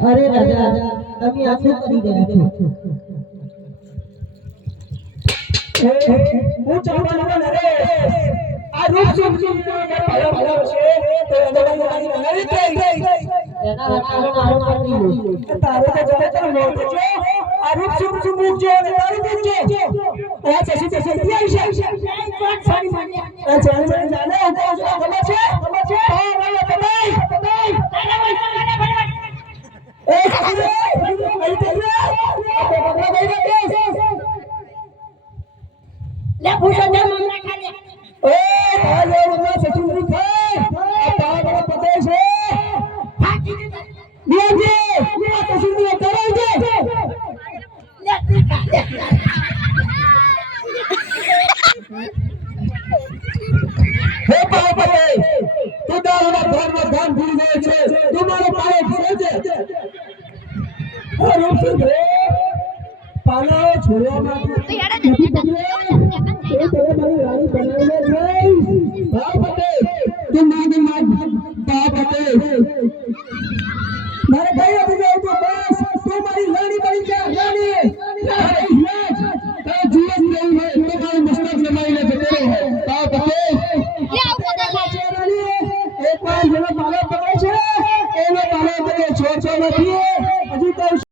અરે રાજા તમે આ શું કરી રહ્યા છો? હું ચાહવાનો નરે આ રૂપ સુખ ભલા ભલા છે તો એનાની નરી થઈ એના આરો કરી તારે તો જમે તો મોટો છો આ રૂપ સુખ મુખ જો અને તારી મુખ જો આ સસી સસી આવી છે કોણ સારી માને આ જાણે જાણે ખબર છે હા વાલા બબાઈ લે ભૂષણ ને મંગરા ખાલે તારે મંગરા સચિન ભાઈ આ તારા પતે છે ફાકી દે દેજે આ સચિન ને કરાઈ દે લે ટીકા હે પતે તું તારા ધર્મ ધન ભૂલી ગયો છે તું મારો પાયો ભૂલે છે અરે રૂપ પાલો છોડ્યા માટે તો યાડા જલ્દી એ તને મારી રાણી બનાવીને નહીં બાપ પતે તું ના દે માર બાપ પતે